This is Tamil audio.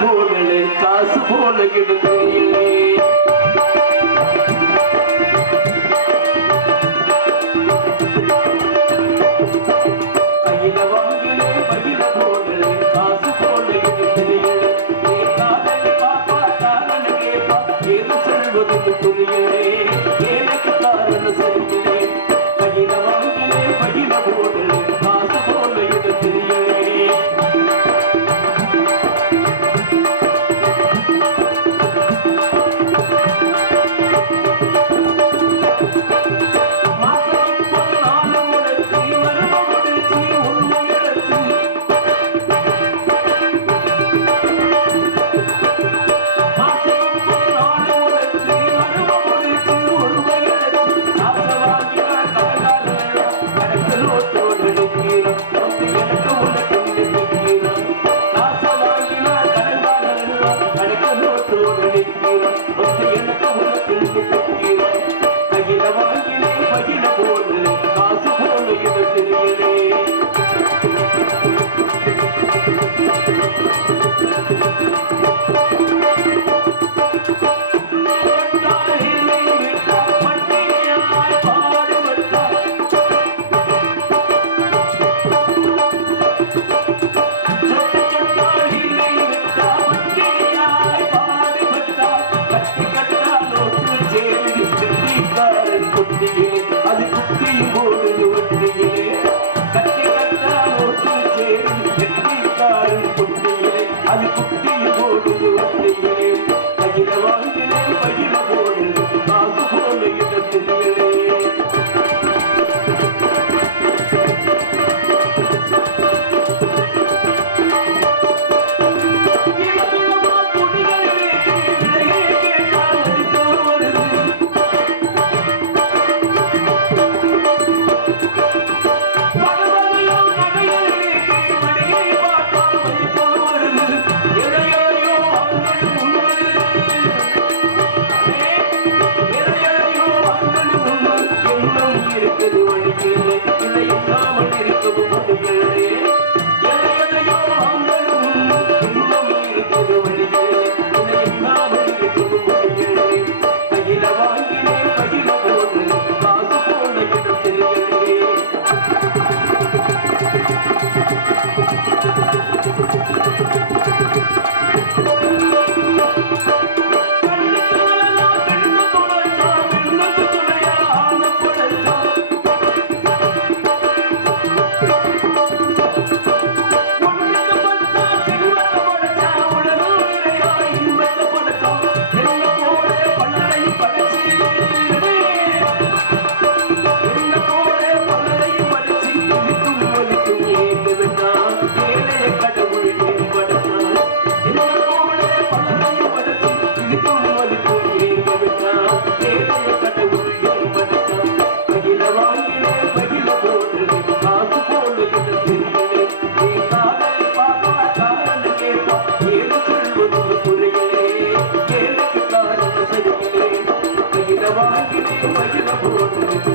போனே காசு போன கிடந்தே கையில வாங்கிலே பையில போனே காசு போன கிடந்தே காதல் பாப்பா காரண கேப்பா ஏது சொல்வதுக்கு புரியலே எனக்கு காரணம் சரியில்லை கையில வாங்கிலே பையில போனே காசு போன கிடந்தே கையில வாங்கிலே பையில போடு காசு போன இது தெரியலே அது குத்தியும் போடுது ஒட்டியிலே கட்டி கட்டா ஓட்டு சேரு குட்டியிலே அது குத்தியும் போடுது ஒட்டியிலே கையில வாங்கிலே பையில போடு காசு போல இடத்திலே இருக்குது வழியில்லை இல்லை இல்லாமல் இருக்கவும் முடியலே எதையோ வாங்கலும் இன்னும் இருக்குது வழியில்லை இல்லை இல்லாமல் இருக்கவும் முடியலே கையில வாங்கிலே பையில போடு காசு போன இடம் தெரியலே வாங்கிலே பையில போடு